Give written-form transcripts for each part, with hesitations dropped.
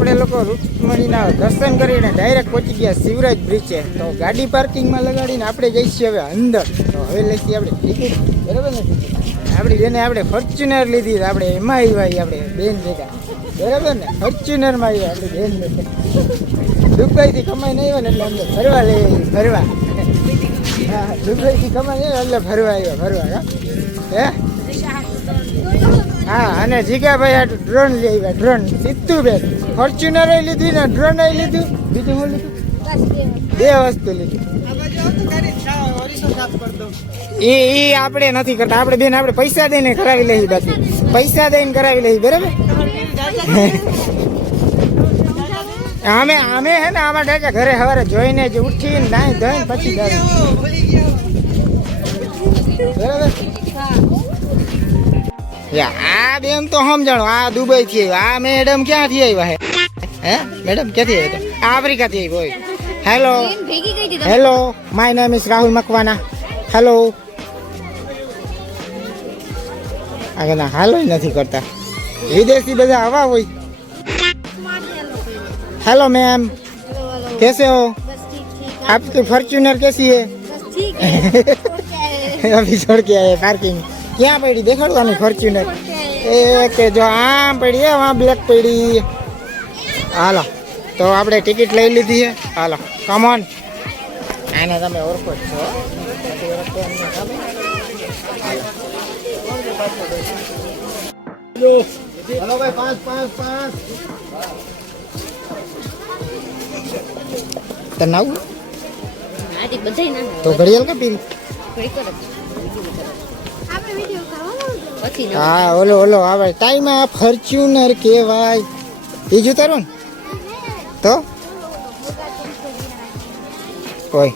આપણે લોકો રૂકમણીના દર્શન કરીને ડાયરેક્ટ પહોંચી ગયા શિવરાજ બ્રિજે. તો ગાડી પાર્કિંગમાં લગાડીને આપણે જઈશું હવે અંદર. તો હવે લઈશું આપણે ટિકિટ, બરાબર ને? આપણી બેને આપણે ફોર્ચ્યુનર લીધી, આપણે એમાં આવ્યા આપણે બેન ભેગા, બરાબર ને? ફોર્ચ્યુનરમાં આવ્યા આપણી બેન ભેગા. દુબઈથી કમાઈને આવ્યા ને એટલે અમને ફરવા લઈ આવી, ફરવા. હા, દુબઈથી કમાઈને આવ્યા એટલે ફરવા આવ્યા, ફરવા. હે હા, અને જીગાભાઈ આ ડ્રોન લઈ આવ્યા, ડ્રોન. સીધું ફોર્ચ્યુનર લીધી ને ડ્રોન લીધું. બીજું શું લીધું? બે વસ્તુ લીધી. એ આપણે નથી કરતા, આપણે બેન આપણે પૈસા દઈને કરાવી લઈએ, બાકી પૈસા દઈને કરાવી લઈએ, બરાબર? અમે હે ને આમાં ડાચા ઘરે સવારે જોઈને જ ઉઠીને નાઈ ધોઈને પછી બરાબર. આ બેન તો સમજાણો, આ દુબઈ થી આવ્યા. આ મેડમ ક્યાંથી આવ્યા? હે મેડમ ક્યાંથી આવ્યા? આફ્રિકાથી આવ્યો. Hello hello, my name is Rahul Makwana. Hello. આગળ હાલો નથી કરતા, વિદેશી બધા આવા હોય. हेलो मैम, कैसे हो? आपकी फॉर्च्यूनर कैसी है? अभी छोड़ के आए पार्किंग. क्या पड़ी देखो नहीं फॉर्च्यूनर के जो आम पड़ी है वहाँ ब्लैक पड़ी. हालो तो આપણે ટિકિટ લઈ લીધી છે. હાલો કમ ઓન. આને તમે ઓળખો છો? हेलो भाई, 5 તનાવું તો ઘડિયાળ કે પીરી? હા, ઓલો આવે ટાઈમ. આ ફોર્ચ્યુનર કહેવાય. બીજું તારું તો કોઈ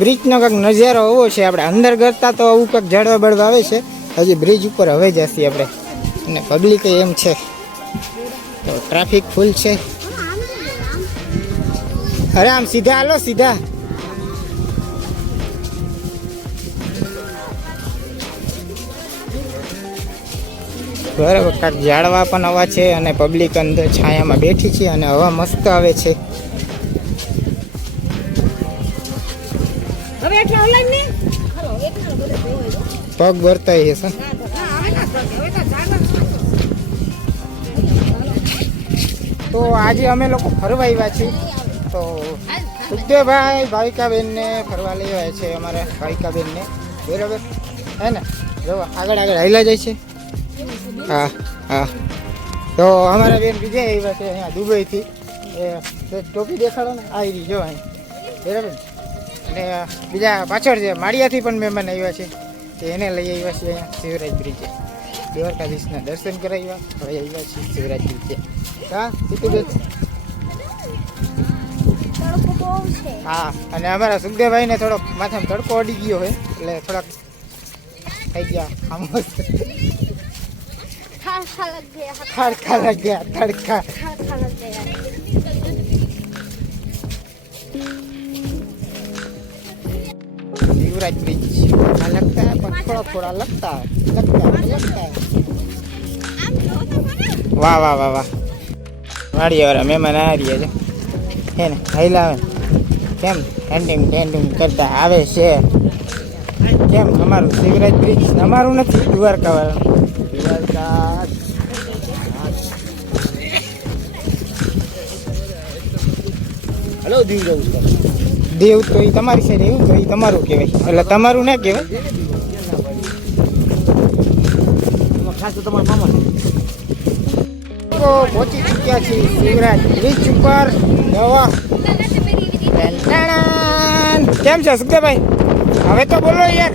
બ્રિજનો કંઈક નજારો એવો છે. આપણે અંદર કરતા તો આવું કંઈક જડવા બળવા આવે છે. હજી બ્રિજ ઉપર હવે જશે આપણે. અને પબ્લિક એમ છે તો ટ્રાફિક ફૂલ છે. અરે આમ સીધા હાલો, સીધા. બરાબર, કાંક ઝાડવા પણ હવા છે અને પબ્લિક અંદર છાયામાં બેઠી છે અને હવા મસ્ત આવે છે. પગ ભરતા છે. તો આજે અમે લોકો ફરવા આવ્યા છીએ. તો સુખદેવભાઈ ભાવિકાબેનને ફરવા લઈ આવ્યા છે, અમારા ભાવિકાબેનને, બરાબર હે ને? જો આગળ હાલ્યા જાય છે. હા હા, તો અમારા બેન બીજા આવ્યા છે અહીંયા દુબઈથી. એ ટોપી દેખાડો ને, આવી રહી જો અહીં, બરાબર. અને બીજા પાછળ છે માળિયાથી પણ મહેમાન આવ્યા છે, એને લઈ આવ્યા છે અહીંયા શિવરાજ બ્રિજે. દ્વારકાધીશના દર્શન કરાવ્યા, હવે આવ્યા છે શિવરાજ બ્રિજે. હા સીતુબેન. હા, અને અમારા સુખદેવભાઈને થોડોક માથામાં તડકો અડી ગયો હોય એટલે થોડાક થઈ ગયા ખામોશ. ખડખા લગ ગયા, ખડખા. शिवराज ब्रिज लगता है, पर थोड़ा लगता है. वाह वाह वाह वाह, वाड़ी वाला मेहमान आ रही है है ने? हलावे केम टेंडिंग करता આવે છે. કેમ અમારું શિવરાજ બ્રિજ અમારું નથી, દ્વારકા વાળા. દ્વારકા હેલો દીવ જવું છે. દેવ તો એ તમારી સાઈડ એવું તો એ તમારું કહેવાય, એટલે તમારું ના કહેવાય. ખાસ તો તમારા મામા પહોંચી ચૂક્યા છીએ શિવરાજ બ્રિજ ઉપર. કેમ છે સુખદેવભાઈ? હવે તો બોલો યાર.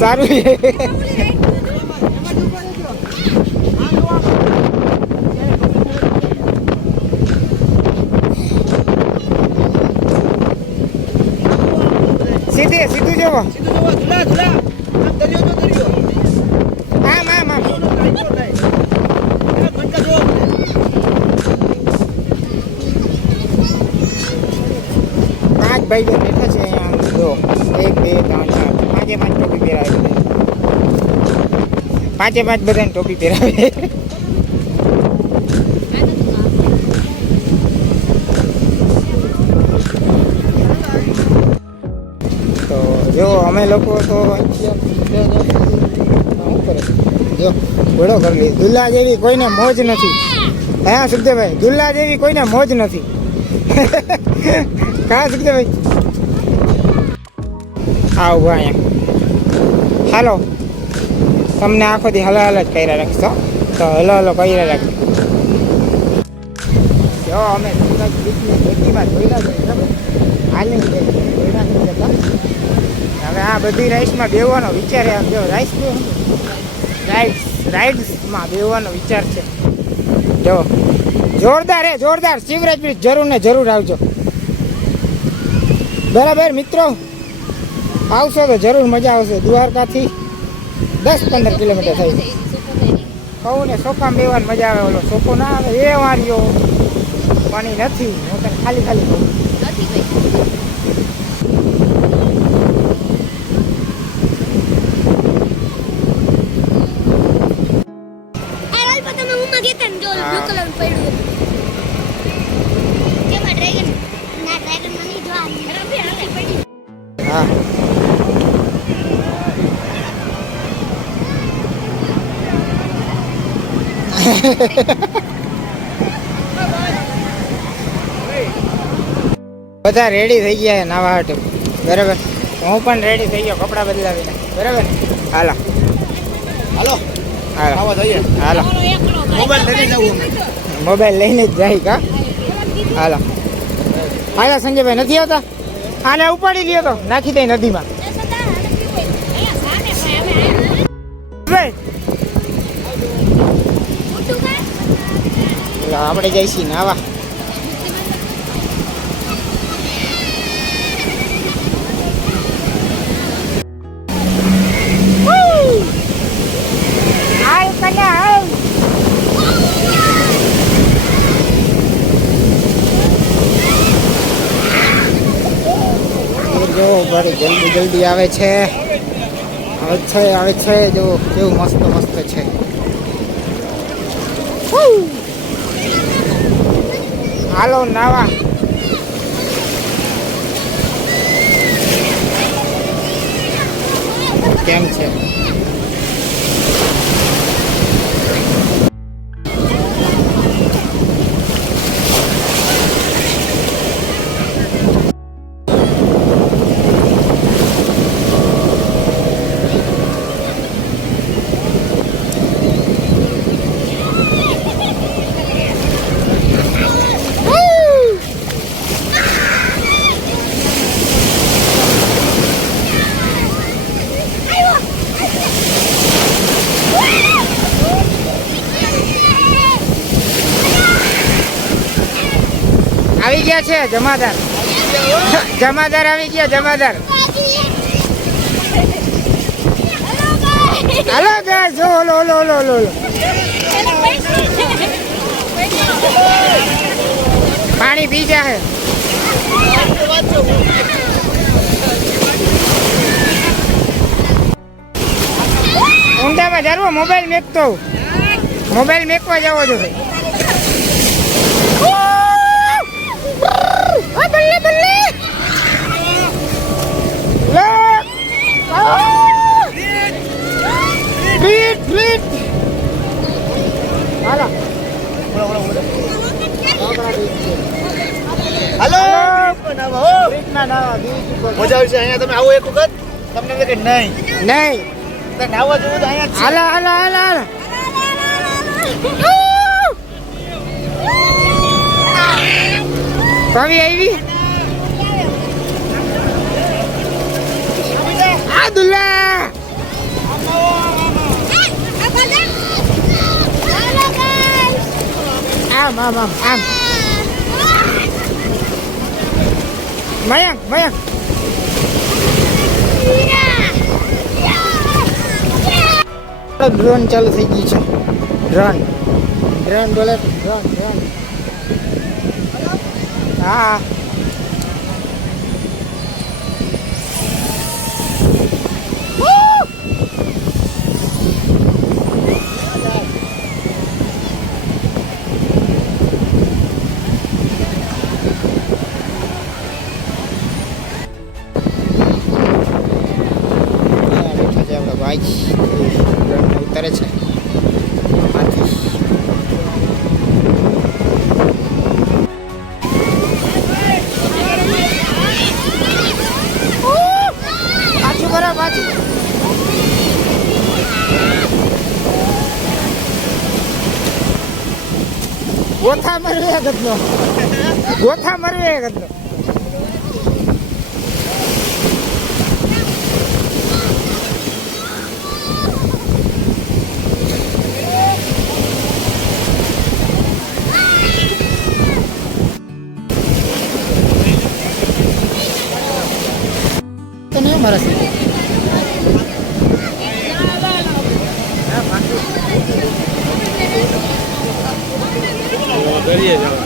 સારું સીધું જવો. આમ 5 ભાઈ બેઠા છે અહીંયા. જો 1 2 3 4 5 ટોપી પહેરાવે. 5 બધાને ટોપી પહેરાવે. અમે લોકો તો શું કરે જો ઘોડો કરી લીધો. દુલ્લા જેવી કોઈને મોજ નથી. હા સુખદેવભાઈ, દુલ્લા જેવી કોઈને મોજ નથી. કા સુખદેવભાઈ આવ અહીંયા. હાલો, તમને આખો દી હલા હલા જ કર્યા રાખશો, તો હલો હલો કર્યા રાખજો. જો અમે સુરત બીચની ખેતીમાં જોયેલા છે બરાબર, હાલી જોયેલા નથી જતા. હવે આ બધી રાઈડ્સમાં બેસવાનો વિચાર આમ જો રાઈડ્સમાં બેસવાનો વિચાર છે. જો જોરદાર જોરદાર. શિવરાજ બ્રિજ જરૂર ને જરૂર આવજો. બરાબર મિત્રો, આવશો તો જરૂર મજા આવશે. દ્વારકાથી 10-15 કિલોમીટર થઈ. કહું ને સોફામાં બેવાની મજા આવે. ઓલો સોફો ના આવે એ વાળીઓ પાણી નથી. હું તને ખાલી ખાલી કહું હા. બધા રેડી થઈ ગયા છે નાવા હાટુ. બરાબર, હું પણ રેડી થઈ ગયો કપડાં બદલાવીને. બરાબર, હાલો હાલો હાલો હાલો. મોબાઈલ લઈને જ જાય કા. હાલો હાલો સંજયભાઈ, નથી આવતા? આને ઉપાડી લ્યો તો નાખી દઈ નદીમાં. આપણે જઈશી નાવા. જો બड़ी જલ્દી જલ્દી આવે છે. આવે છે જો કેવું મસ્ત મસ્ત છે. હાલો નાવા. કેમ છે? આવી ગયા છે જમાદાર. જમાદાર આવી ગયા. જમાદાર હાલો ગાઈસ. ઓલો ઓલો ઓલો ઓલો પાણી પી જાય. ઊંડામાં જારવો. મોબાઈલ મેકતો. મોબાઈલ મેકવા જવો છો ભાઈ. બલ્લે બલ્લે ફ્રીટ ફ્રીટ. હાલો હાલો ફ્રીટમાં નાવા. મજા આવશે અહીંયા. તમે આવો એક વખત. તમને કે નહીં નહીં નાવા જેવું તો અહીંયા જ છે. હાલા હાલા હાલા. કવિ આવી. આ દુલ્લા આમ આમ આમ આમ. મયંક મયંક ડ્રોન ચાલુ થઈ ગયું છે. ડ્રોન ડ્રોન બોલે. Drone drone. હા ગોથા મરવે ગદનો ગોથા મરવે ગદનો તો નહીં મારા સાથે કરીએ જાવ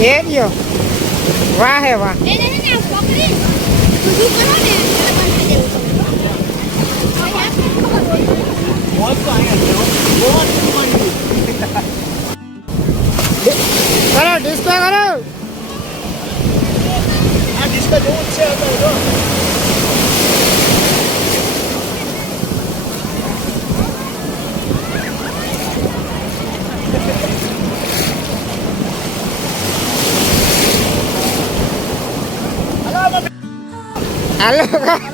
એ ગયો વાહ હે વાહ એને હે ને પકડી ઊભી કરો ને એટલે બંધ થઈ જવું મોજ તો અહીંયા છે બહુ કરો ડિસ્કો કરો આ ડિસ્કો જેવું જ છે આ તો જો હાલો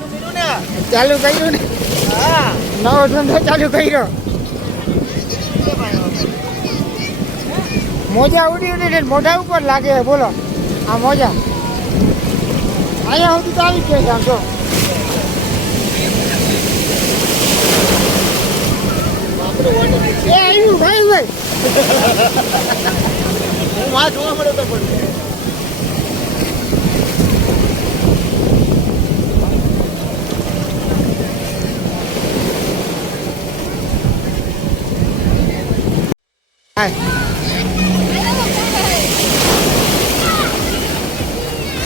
બીજું ને ચાલુ કર્યું ને હા નવો ધંધો ચાલુ કર્યો મોજા ઉડી ઉડીને મોઢા ઉપર લાગે છે, બોલો આ મોજા અહીંયા સુધી તો આવી જ જાય છે આમ જો એ આવ્યું ભાઈ ભાઈ હું માં જોવા મળ્યો તો પણ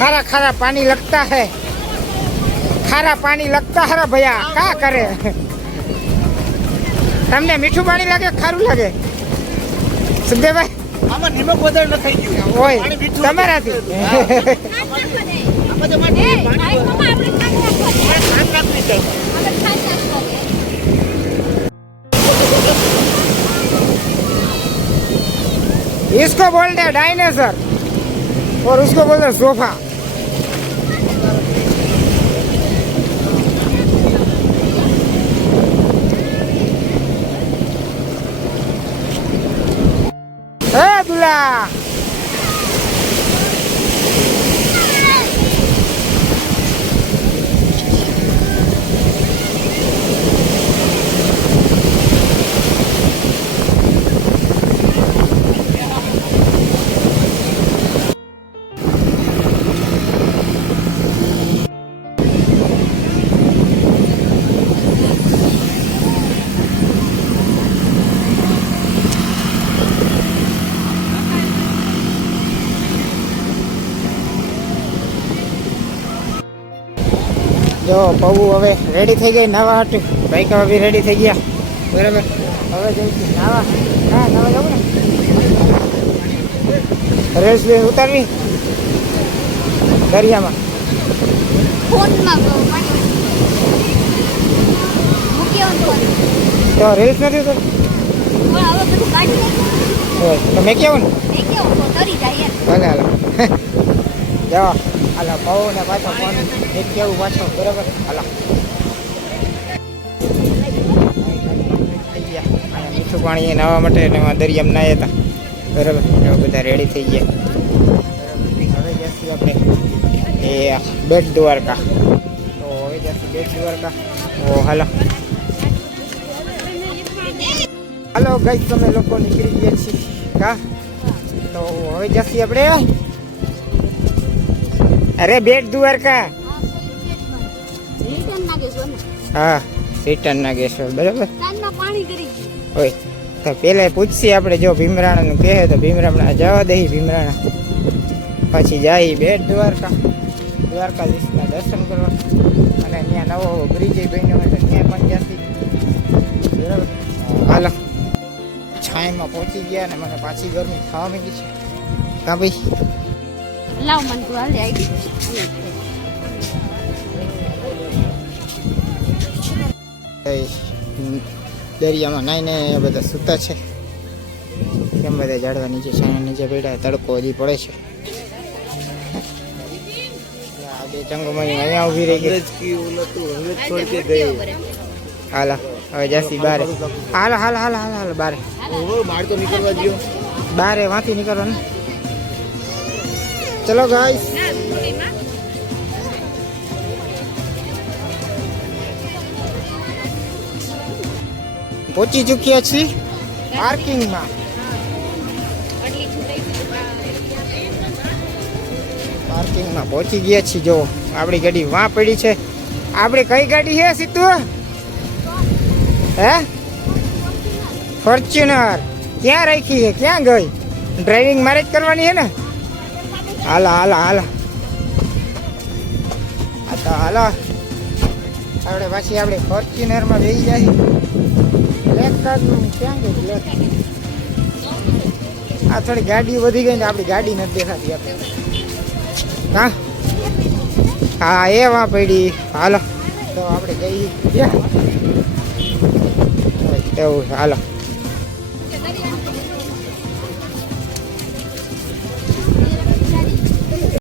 खारा खारा पानी लगता है खारा पानी लगता है रे भैया क्या करे તમને મીઠું પાણી લાગે ખારું લાગે સુખદેવભાઈ આમાં નિમક વધારે નખાઈ ગયું ઓય પાણી મીઠું તમારાથી આમાં તો માટી પાણી આપણે ખાંડ નાખવા ખાંડ નાખવી છે આપણે ખાંડ નાખવા इसको बोलते हैं डायनासोर और उसको बोलते हैं सोफा दूल्हा જો પૌ હવે રેડી થઈ ગઈ નાવા હાટું બાઈક બી રેડી થઈ ગયા બરાબર હવે જઈશું નાવા હા નાવા જવું ને રેલ્સ લઈને ઉતારવી દરિયામાં ફોનમાં પાણી મૂક્યો તો રેલ્સ નથી ઉતારવી હવે બધું કાઢી હોય તો મેં કેવું ને એ કેવો તો તરી જાય એમ ભલે હાલો જો હાલો પૌ ને પાછો ફોન એક કેવું પાછો બરાબર હાલો મીઠું પાણી નાહવા માટે એમાં દરિયામાં નાહ્યા હતા બરાબર એવા બધા રેડી થઈ ગયા હવે જઈશું આપણે એ બેટ દ્વારકા તો હવે જઈશું બેટ દ્વારકા ઓ હાલો હાલો ગાઈસ તમે લોકો નીકળી ગયા છીએ કા તો હવે જઈશું આપણે અરે બેટ દ્વારકા રિટર્ન નાખે છો ને હા રિટર્ન નાગેશ્વર બરાબર કાનમાં પાણી કરી હોય તો પેલા પૂછીએ આપણે, જો ભીમરાણાનું કહે તો ભીમરાણા જવા દઈ ભીમરાણા, પછી જાય બેટ દ્વારકા, દ્વારકાધીશના દર્શન કરવા, અને ત્યાં નવો બ્રિજ બન્યો હોય તો ત્યાં પણ જશે. બરાબર, હાલો છાંયમાં પહોંચી ગયા ને મને પાછી ગરમી થવા માંડી છે. હા ભાઈ, લાવ મને તું હાલે આવી દરિયામાં નાઈને બધા સૂતા છે. કેમ બધા ઝાડવા નીચે છાંયા નીચે બેઠા, તડકો હજી પડે છે. આજે ચંગુમણી અહીંયા ઊભી રહી ગઈ. હાલો હવે જાસી બારે. હાલો હાલો હાલો હાલો હાલો બારે. બહાર તો નીકળવા દો. બારે વાંથી નીકળવાનું. ચલો ગાઈસ, પહોંચી ચૂક્યા છીએ પાર્કિંગમાં. પાર્કિંગમાં પહોંચી ગયા છીએ. જો આપણી ગાડી વાં પડી છે. આપણી કઈ ગાડી છે સીતુ? હે, ફોર્ચ્યુનર. ક્યાં રાખી છે? ક્યાં ગઈ? ડ્રાઇવિંગ મારે જ કરવાની છે ને? હાલો હાલો હાલો, આ તો હાલો આપણે પાછી આપણે ફોર્ચ્યુનરમાં બેસી જાય. બ્લેક કાર્ડનું ક્યાં ગયું? બ્લેક આ થોડી ગાડી વધી ગઈ ને આપણી ગાડી નથી દેખાતી આપણે. હા હા, એ વાં પડી. હાલો તો આપણે જઈએ એવું. હાલો